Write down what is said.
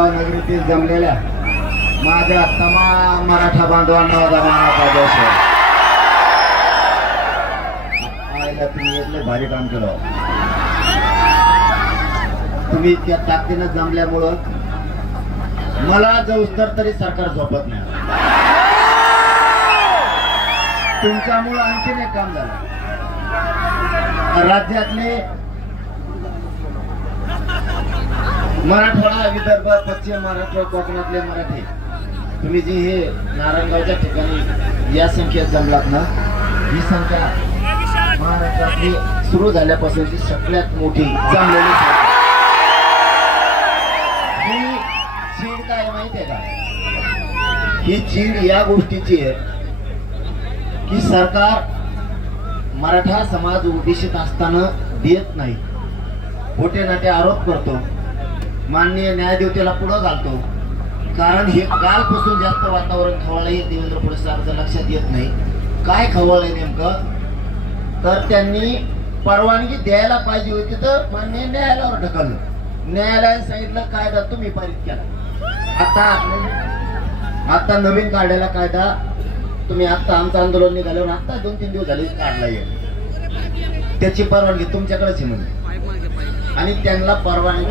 नारायणगाव नगरीतील जमलेल्या माझ्या तमाम मराठा बांधवांना मानाचा देश आयला तुम्ही इथले भारी काम केलं। तुम्ही त्या ताकदीनं जमल्यामुळं मला जवळ तरी सरकार झोपत नाही। तुमच्यामुळे आणखीन एक काम झालं। राज्यातले मराठवाडा, विदर्भ, पश्चिम महाराष्ट्र, कोकणातले मराठी तुम्ही जी हे नारायणगावच्या ठिकाणी या संख्येत जमलात ना, ही संख्या महाराष्ट्रातली सुरू झाल्यापासूनची सगळ्यात मोठी जमलेली ही चीड काय माहितीये का? ही चीड या गोष्टीची आहे की सरकार मराठा समाज उपेक्षित असताना देत नाही, खोटे नाटे आरोप करतो, माननीय न्यायदेवतेला पुढे घालतो। कारण हे कालपासून जास्त वातावरण खवळलंय, देवेंद्र फडणवीस साहेबांच्या लक्षात येत नाही काय खवळलंय नेमकं। तर त्यांनी परवानगी द्यायला पाहिजे होती तर माननीय न्यायालयावर ढकललं। न्यायालयाने सांगितलं कायदा तुम्ही पारित केला, आता नवीन काढलेला कायदा तुम्ही आता आमचं आंदोलन निघाल्यावर आता 2-3 दिवस झाले काढलाय, त्याची परवानगी तुमच्याकडेच आहे म्हणजे, आणि त्यांना परवानगी